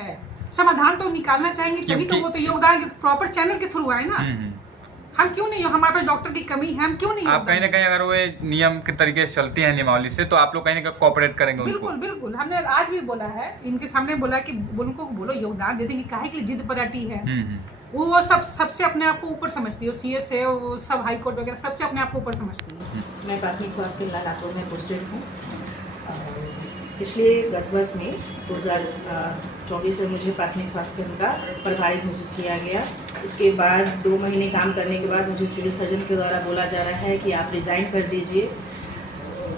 है। समाधान तो निकालना चाहिए, तभी तो वो तो योगदान प्रॉपर चैनल के थ्रू आए ना। हम क्यों नहीं, हमारे पास डॉक्टर की कमी है, हम क्यों नहीं? आप कहीं ना कहीं अगर वो नियम के तरीके से चलती हैं नियमावली से, तो आप लोग कहीं ना कहीं कोऑपरेट करेंगे उनको। बिल्कुल बिल्कुल, हमने आज भी बोला है, इनके सामने बोला कि उनको बोलो योगदान दे देंगे, काहे की जिद पर अटी है। वो सबसे अपने आप को ऊपर समझती है, सीएस है, वो सब हाई कोर्ट वगैरह सबसे अपने आप को ऊपर समझती है। मैं प्राथमिक स्वास्थ्य केंद्र लातूर में पोस्टेड हूँ। पिछले गत वर्ष में 2024 में मुझे प्राथमिक स्वास्थ्य केंद्र का प्रभारी घोषित किया गया। इसके बाद 2 महीने काम करने के बाद मुझे सिविल सर्जन के द्वारा बोला जा रहा है कि आप रिज़ाइन कर दीजिए।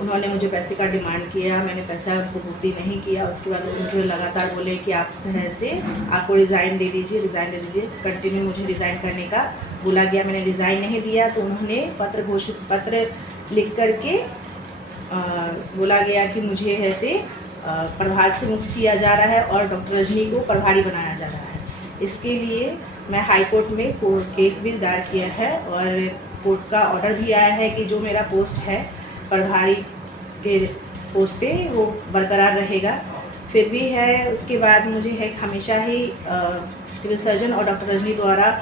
उन्होंने मुझे पैसे का डिमांड किया, मैंने पैसा उनको पूर्ति नहीं किया। उसके बाद वो मुझे लगातार बोले कि आप ऐसे आपको रिज़ाइन दे दीजिए, रिज़ाइन दे दीजिए। कंटिन्यू मुझे रिज़ाइन करने का बोला गया, मैंने रिज़ाइन नहीं दिया तो उन्होंने पत्र लिख करके बोला गया कि मुझे ऐसे प्रभार से मुक्त किया जा रहा है और डॉक्टर रजनी को प्रभारी बनाया जा रहा है। इसके लिए मैं हाई कोर्ट में केस भी दायर किया है और कोर्ट का ऑर्डर भी आया है कि जो मेरा पोस्ट है प्रभारी के पोस्ट पे वो बरकरार रहेगा। फिर भी है उसके बाद मुझे है हमेशा ही सिविल सर्जन और डॉक्टर रजनी द्वारा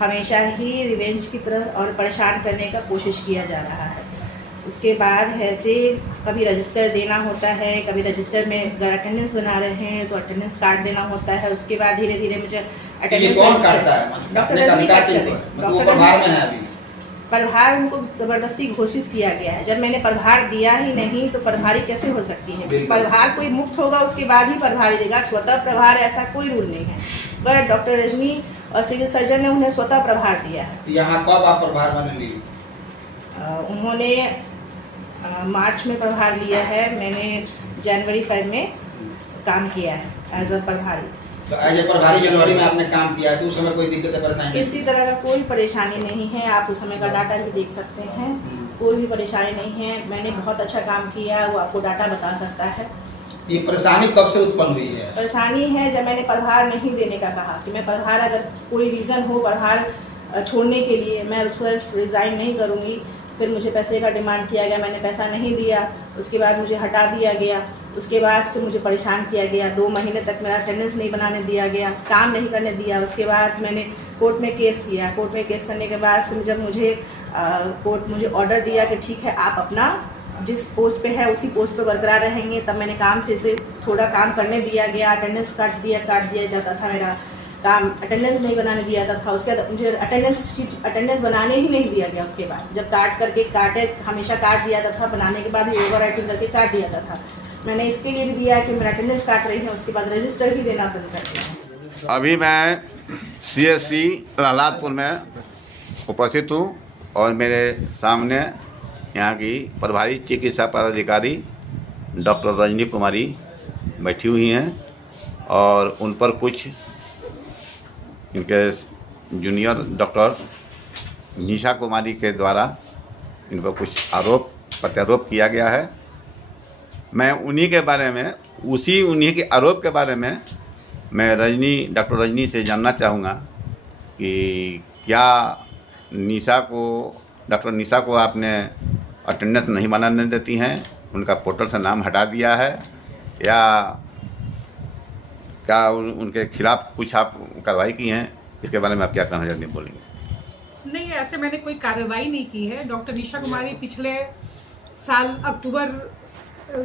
हमेशा ही रिवेंज की तरह और परेशान करने का कोशिश किया जा रहा है। उसके बाद ऐसे कभी रजिस्टर देना होता है, कभी रजिस्टर में अगर अटेंडेंस बना रहे हैं तो अटेंडेंस कार्ड देना होता है। उसके बाद धीरे धीरे मुझे अटेंडेंस कौन काटता है? डॉक्टर रजनी काटते हैं। प्रभार में है अभी प्रभार उनको जबरदस्ती घोषित किया गया है। जब मैंने प्रभार दिया ही नहीं तो प्रभारी कैसे हो सकती है? प्रभार कोई मुक्त होगा उसके बाद ही प्रभारी देगा, स्वतः प्रभार ऐसा कोई रूल नहीं है। पर डॉक्टर रजनी और सिविल सर्जन ने उन्हें स्वतः प्रभार दिया है। यहाँ कब आप प्रभार बनेंगी? उन्होंने मार्च में प्रभार लिया है, मैंने जनवरी-फरवरी में काम किया है एज अ प्रभारी। तो एज ए प्रभारी जनवरी में आपने काम किया तो उस समय कोई दिक्कत परेशानी? किसी तरह का कोई परेशानी नहीं है, आप उस समय का डाटा भी देख सकते हैं, कोई भी परेशानी नहीं है। मैंने बहुत अच्छा काम किया, वो आपको डाटा बता सकता है। ये परेशानी कब से उत्पन्न हुई है? परेशानी है जब मैंने प्रभार नहीं देने का कहा कि मैं प्रभार, अगर कोई रीज़न हो प्रभार छोड़ने के लिए, मैं उसको रिज़ाइन नहीं करूँगी। फिर मुझे पैसे का डिमांड किया गया, मैंने पैसा नहीं दिया। उसके बाद मुझे हटा दिया गया। उसके बाद से मुझे परेशान किया गया, 2 महीने तक मेरा अटेंडेंस नहीं बनाने दिया गया, काम नहीं करने दिया। उसके बाद मैंने कोर्ट में केस किया। कोर्ट में केस करने के बाद से जब मुझे कोर्ट मुझे ऑर्डर दिया कि ठीक है आप अपना जिस पोस्ट पे है उसी पोस्ट पे बरकरार रहेंगे, तब मैंने काम फिर से थोड़ा काम करने दिया गया। अटेंडेंस काट दिया जाता था, मेरा काम अटेंडेंस नहीं बनाने दिया जाता था। उसके बाद मुझे अटेंडेंस बनाने ही नहीं दिया गया। उसके बाद जब हमेशा काट दिया जाता था, बनाने के बाद ही ओवर राइटिंग करके काट दिया जाता था। मैंने इसके लिए भी दिया कि मेरा अटेंडेंस काट रही है, उसके बाद रजिस्टर ही देना बंद कर दिया। अभी मैं CSC लातूर में उपस्थित हूँ और मेरे सामने यहाँ की प्रभारी चिकित्सा पदाधिकारी डॉक्टर रजनी कुमारी बैठी हुई हैं और उन पर कुछ इनके जूनियर डॉक्टर निशा कुमारी के द्वारा इन पर कुछ आरोप प्रत्यारोप किया गया है। मैं उन्हीं के बारे में, उन्हीं के आरोप के बारे में मैं डॉक्टर रजनी से जानना चाहूँगा कि क्या डॉक्टर निशा को आपने अटेंडेंस नहीं बनाने देती हैं, उनका पोर्टल से नाम हटा दिया है, या क्या उनके खिलाफ कुछ आप कार्रवाई की हैं? इसके बारे में आप क्या कहना चाहते हैं, बोलेंगे? नहीं, ऐसे मैंने कोई कार्रवाई नहीं की है। डॉक्टर निशा कुमारी पिछले साल अक्टूबर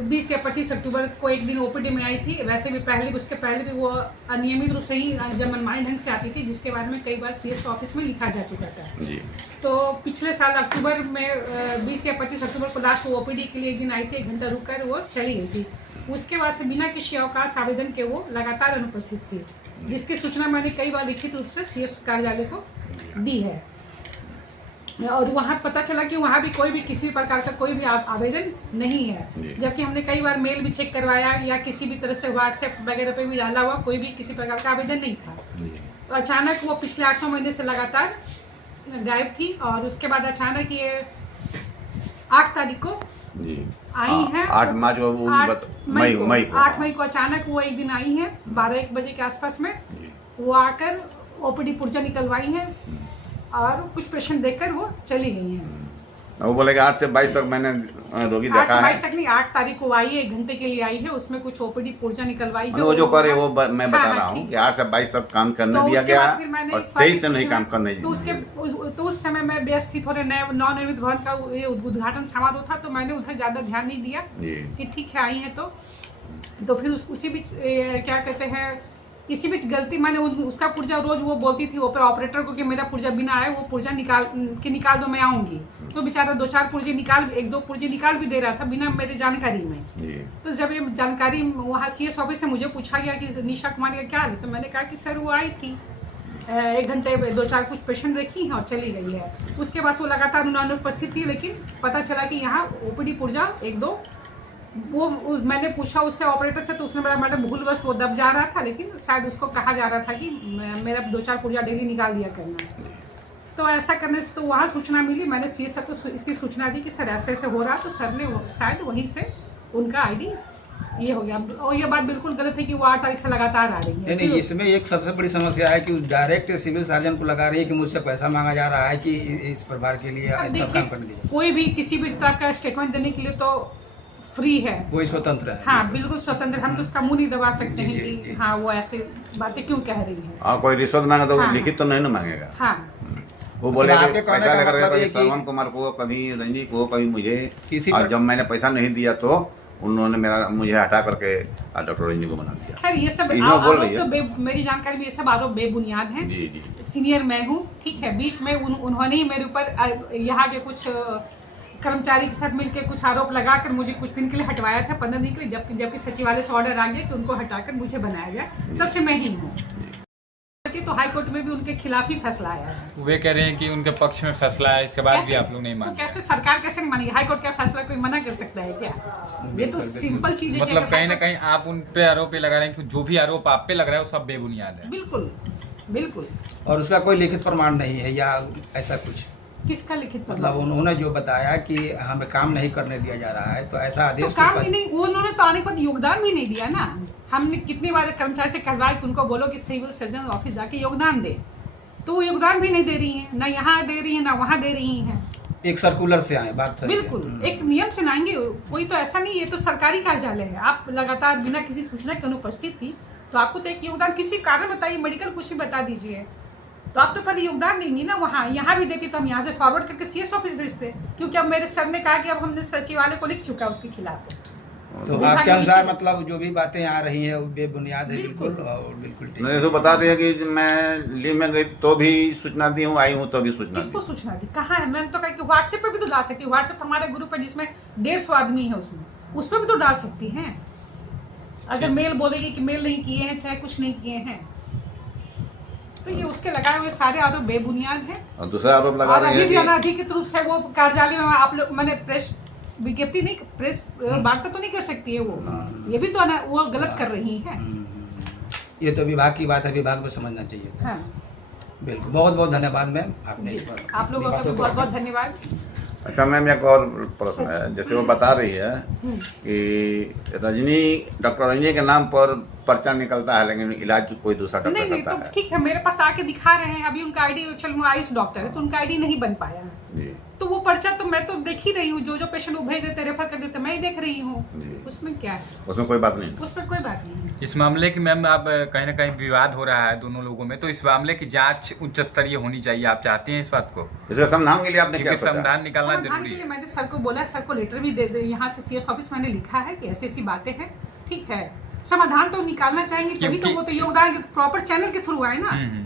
20 या 25 अक्टूबर को एक दिन ओपीडी में आई थी। वैसे भी उसके पहले भी वो अनियमित रूप से ही जब मनमानी ढंग से आती थी, जिसके बारे में कई बार CS ऑफिस में लिखा जा चुका था जी। तो पिछले साल अक्टूबर में 20 या 25 अक्टूबर को लास्ट वो ओपीडी के लिए एक दिन आई थी, 1 घंटा रुक कर वो चली गई थी। उसके बाद से बिना किसी अवकाश आवेदन के वो लगातार अनुपस्थित थी, जिसकी सूचना मैंने कई बार लिखित रूप से CS कार्यालय को दी है। और वहाँ पता चला कि वहाँ भी कोई भी किसी प्रकार का कोई भी आवेदन नहीं है, जबकि हमने कई बार मेल भी चेक करवाया या किसी भी तरह से व्हाट्सएप वगैरह पे भी डाला हुआ, कोई भी किसी प्रकार का आवेदन नहीं था। तो अचानक वो पिछले 8-9 महीने से लगातार गायब थी और उसके बाद अचानक ये 8 तारीख को आई हैं, 8 मार्च को, 8 मई को अचानक वो एक दिन आई हैं 12-1 बजे के आसपास में। वो आकर OPD पुर्जा निकलवाई हैं और कुछ पेशेंट देखकर वो चली गई हैं। वो बोले कि 8 से 22 तक मैंने रोगी 8 देखा से है? 22 तक नहीं, 8 तारीख को आई है, 1 घंटे के लिए आई है। उसमें कुछ ओपीडी पुर्जा निकलवाई है। वो जो करे वो मैं बता हाँ, रहा हूँ ठीक कि है। 8 से 22 तक काम करने तो दिया उसके गया बाद फिर मैंने और इस बात 23 से की नहीं सूचना- काम करने तो उस समय मैं व्यस्त थी, थोड़े नए नवनिर्मित भवन का ये उद्घाटन समारोह था, तो मैंने उधर ज्यादा ध्यान नहीं दिया जी। कि ठीक है आई है। तो फिर उसी बीच क्या कहते हैं, इसी बीच गलती मैंने उसका पुर्जा रोज वो बोलती थी ऑपरेटर को कि मेरा पुर्जा बिना आए वो पुर्जा निकाल दो, मैं आऊंगी। तो बेचारा 2-4 पुर्जे निकाल, 1-2 पुर्जे निकाल भी दे रहा था बिना मेरे जानकारी में। जी। तो जब ये जानकारी वहाँ CS ऑफिस से मुझे पूछा गया कि निशा कुमारी का क्या है, तो मैंने कहा कि सर वो आई थी 1 घंटे 2-4 कुछ पेशेंट देखी हैं और चली गई है। उसके बाद वो लगातार अनुपस्थित थी, लेकिन पता चला कि यहाँ ओपीडी पुर्जा 1-2 मैंने पूछा उससे ऑपरेटर से, तो उसने बोला मैडम भूलवश वो दब जा रहा था, लेकिन शायद उसको कहा जा रहा था कि मेरा 2-4 पुर्जा डेली निकाल दिया करना। तो ऐसा करने से तो वहाँ सूचना मिली, मैंने CS सर को इसकी सूचना दी कि सर ऐसे ऐसे हो रहा, तो सर ने शायद वहीं से उनका ID ये हो गया। और ये बात बिल्कुल गलत है कि वो 8 तारीख से लगातार आ रही है। नहीं, इसमें एक सबसे बड़ी समस्या है कि डायरेक्ट सिविल सर्जन को लगा रही है कि मुझसे पैसा मांगा जा रहा है कि इस प्रभार के लिए अब इतना काम करने के लिए। कोई भी किसी भी तरह का स्टेटमेंट देने के लिए तो फ्री है, कोई स्वतंत्र है। हाँ बिल्कुल स्वतंत्र। हम तो उसका मुंह नहीं दबा सकते हैं जी, कि जी। हाँ वो ऐसे बातें क्यों कह रही है। हाँ, कोई रिश्वत मांगे तो हाँ। लिखित तो नहीं ना मांगेगा। हाँ वो बोले आपके कि कहने पैसा का लेकर मतलब कभी ये कि- श्रवण कुमार को, कभी रंजी को, कभी मुझे, किसी और पर- जब मैंने पैसा नहीं दिया तो उन्होंने मुझे हटा करके डॉक्टर रंजी को बना दिया। खैर ये सब इसमें बोल रही आरोप है। तो मेरी जानकारी में ये सब आरोप बेबुनियाद हैं। जी जी। सीनियर मैं हूँ, ठीक है। बीच में उन्होंने ही मेरे ऊपर यहाँ के कुछ कर्मचारी के साथ मिलकर कुछ आरोप लगाकर मुझे कुछ दिन के लिए हटवाया था, 15 दिन के लिए, जबकि सचिवालय से ऑर्डर आ गया कि उनको हटाकर मुझे बनाया गया, तब से मैं ही हूँ। तो हाई कोर्ट में भी उनके खिलाफ ही फैसला आया है। वे कह रहे हैं कि उनके पक्ष में फैसला है, इसके बाद भी कैसे? आप लोग नहीं तो मानते। कैसे सरकार कैसे नहीं मानेगी? हाई कोर्ट का फैसला कोई मना कर सकता है क्या? ये तो सिंपल चीज है। कि मतलब अगर कहीं ना हाई कहीं आप उन पे आरोप ये लगा रहे हैं कि जो भी आरोप आप पे लग रहा है वो सब बेबुनियाद है। बिल्कुल बिल्कुल। और उसका कोई लिखित प्रमाण नहीं है या ऐसा कुछ? किसका लिखित मतलब उन्होंने जो बताया कि हमें काम नहीं करने दिया जा रहा है, तो ऐसा तो आदेश काम किस भी नहीं, वो उन्होंने तो आने के बाद योगदान भी नहीं दिया ना। हमने कितनी बार कर्मचारी से कहवाया कि उनको बोलो कि सिविल सर्जन ऑफिस जाके योगदान दे, तो वो योगदान भी नहीं दे रही है, ना यहाँ दे रही है ना वहाँ दे रही है। एक सर्कुलर से आए, बात सही है। बिल्कुल एक नियम से लाएंगे, कोई तो ऐसा नहीं है, तो सरकारी कार्यालय है। आप लगातार बिना किसी सूचना के अनुपस्थित थी, तो आपको तो एक योगदान किसी कारण बताइए, मेडिकल कुछ भी बता दीजिए, तो आप तो पहले योगदान देंगी ना। वहाँ यहाँ भी देती तो हम यहाँ से फॉरवर्ड करके CS ऑफिस भेजते, क्योंकि अब मेरे सर ने कहा कि अब हमने सचिवालय को लिख चुका है उसके खिलाफ। तो आपके अनुसार मतलब जो भी बातें आ रही हैं वो बेबुनियाद है बिल्कुल, और बिल्कुल ठीक मैं तो बता रही है कि मैं लीव में गई तो भी सूचना दी हूँ, आई हूँ तो भी सूचना किसको दी। सूचना दी? कहाँ है? मैंने तो कहा कि व्हाट्सएप पे भी तो डाल सकती है। व्हाट्सएप हमारे ग्रुप है जिसमें 150 आदमी है, उस पर भी तो डाल सकती हैं। अगर मेल बोलेगी कि मेल नहीं किए हैं, चाहे कुछ नहीं किए हैं, तो ये उसके लगाए हुए सारे आरोप बेबुनियाद हैं। और दूसरा आरोप लगा और रही अभी है भी कि अनाधिकृत रूप से वो कार्यालय में आप लोग, मैंने प्रेस विज्ञप्ति नहीं, प्रेस वार्ता तो नहीं कर सकती है वो, ये भी तो वो गलत कर रही है। ये तो विभाग की बात है, विभाग को समझना चाहिए था। हाँ बिल्कुल, बहुत बहुत धन्यवाद मैम, आपने जी, इस पर आप लोगों का भी बहुत बहुत धन्यवाद। अच्छा मैम, एक और प्रश्न है। जैसे वो बता रही है कि डॉक्टर रजनी के नाम पर पर्चा निकलता है, लेकिन इलाज कोई दूसरा नहीं डॉक्टर नहीं, तो करता है। ठीक है, मेरे पास आके दिखा रहे हैं। अभी उनका आईडी, एक्चुअल में आयुष डॉक्टर है तो उनका आईडी नहीं बन पाया है, जी तो वो पर्चा तो मैं तो देख ही रही हूँ। जो पेशेंट वो भेज देते, रेफर कर देते, मैं ही देख रही हूँ। जी। उसमें क्या है? उसमें कोई बात नहीं। उसमें कोई बात नहीं है। इस मामले की मैम आप कहीं ना कहीं विवाद हो रहा है दोनों लोगों में, तो इस मामले की जांच उच्च स्तरीय होनी चाहिए। आप चाहते हैं इस बात को? इसका समाधान के लिए आपने क्या क्योंकि सोचा? समाधान निकालना समाधान जरूरी के लिए है। मैंने सर को बोला, सर को लेटर भी दे दे, यहाँ से CS ऑफिस मैंने लिखा है कि ऐसी ऐसी बातें हैं, ठीक है। समाधान तो निकालना चाहेंगे, तभी तो क्योंकि- वो तो योगदान के प्रॉपर चैनल के थ्रू आए ना।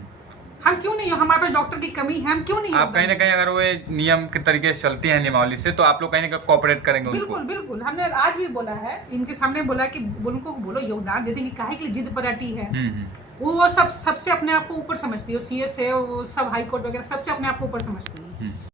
हम क्यों नहीं, हमारे पास डॉक्टर की कमी है, हम क्यों नहीं? आप कहीं ना कहीं अगर वो नियम के तरीके से चलती है नियमावली से, तो आप लोग कहीं ना कहीं कोऑपरेट करेंगे उनको। बिल्कुल बिल्कुल, हमने आज भी बोला है, इनके सामने बोला कि उनको बोलो योगदान दे देंगे, काहे के लिए जिद पर अटी है। वो सबसे अपने आप को ऊपर समझती है, CS है वो सब, हाई कोर्ट वगैरह सबसे अपने आप को ऊपर समझती है।